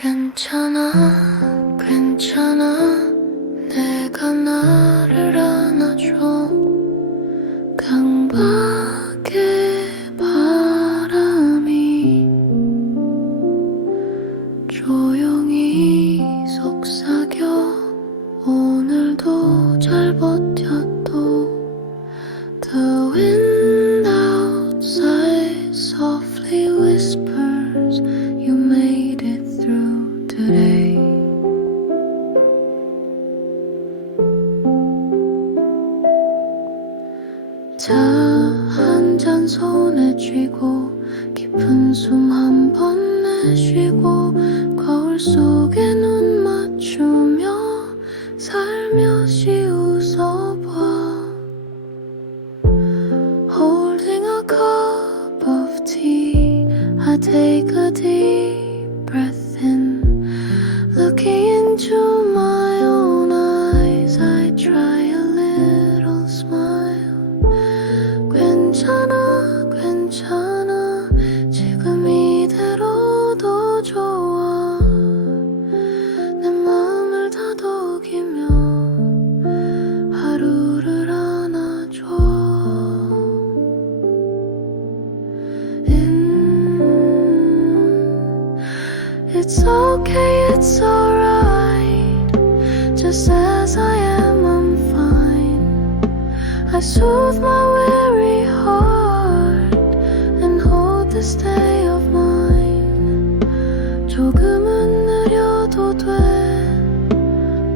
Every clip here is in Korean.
괜찮아 차한잔 손에 쥐고 깊은 숨 한 번 내쉬고 거울 속에 눈 맞추며 살며시 웃어봐 Holding a cup of tea I take a deep in. It's okay, it's alright. Just as I am, I'm fine. I soothe my weary heart and hold this day of mine. 조금은 느려도 돼.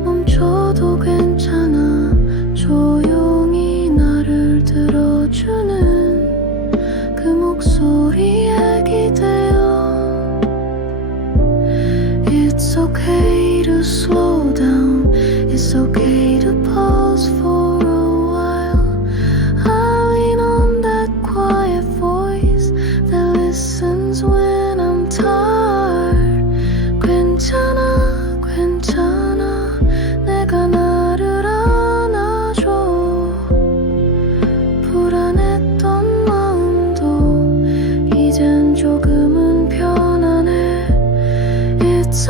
멈춰도 괜찮아. 조용히 나를 들어주는 그 목소리. 우리 It's okay to slow down It's okay to pause for a while I lean on that quiet voice That listens when I'm tired 괜찮아 괜찮아 내가 나를 안아줘 조금은 편안해 It's